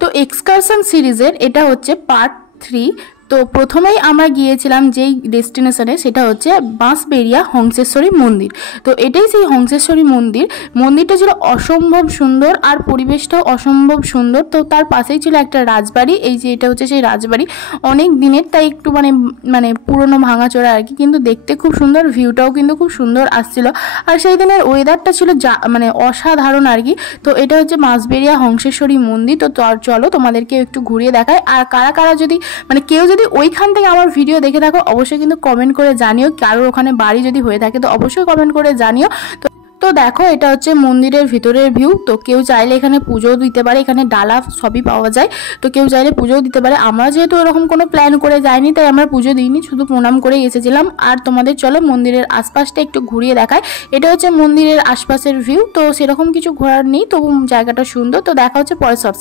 তো এক্সকারশন সিরিজের এটা হচ্ছে পার্ট 3। তো প্রথমেই আমরা গিয়েছিলাম যেই ডেস্টিনেশনে, সেটা হচ্ছে বাঁশবেড়িয়া হংসেশ্বরী মন্দির। তো এটাই সেই হংসেশ্বরী মন্দির। মন্দিরটা ছিল অসম্ভব সুন্দর আর পরিবেশটাও অসম্ভব সুন্দর। তো তার পাশেই ছিল একটা রাজবাড়ি, এই যে এটা হচ্ছে সেই রাজবাড়ি, অনেক দিনের, তাই একটু মানে মানে পুরনো ভাঙাচোরা আর কি, কিন্তু দেখতে খুব সুন্দর, ভিউটাও কিন্তু খুব সুন্দর আসছিল। আর সেই দিনের ওয়েদারটা ছিল মানে অসাধারণ আর কি। তো এটা হচ্ছে বাঁশবেড়িয়া হংসেশ্বরী মন্দির। তো চলো তোমাদেরকে একটু ঘুরিয়ে দেখায়। আর কারা কারা যদি মানে কেউ যদি ওইখান থেকে আমার ভিডিও দেখে থাকো, অবশ্যই কিন্তু কমেন্ট করে জানিও। কারোর ওখানে বাড়ি যদি হয়ে থাকে তো অবশ্যই কমেন্ট করে জানিও। তো দেখো এটা হচ্ছে মন্দিরের ভিতরের ভিউ। তো কেউ চাইলে এখানে পুজোও দিতে পারে, এখানে ডালা সবই পাওয়া যায়। তো কেউ চাইলে পুজোও দিতে পারে। আমরা যেহেতু এরকম কোনো প্ল্যান করে যাইনি, তাই আমরা পুজো দিইনি, শুধু প্রণাম করেই এসেছিলাম। আর তোমাদের চলো মন্দিরের আশপাশটা একটু ঘুরিয়ে দেখায়। এটা হচ্ছে মন্দিরের আশপাশের ভিউ। তো সেরকম কিছু ঘোরার নেই, তবু জায়গাটা সুন্দর। তো দেখা হচ্ছে পরে সব।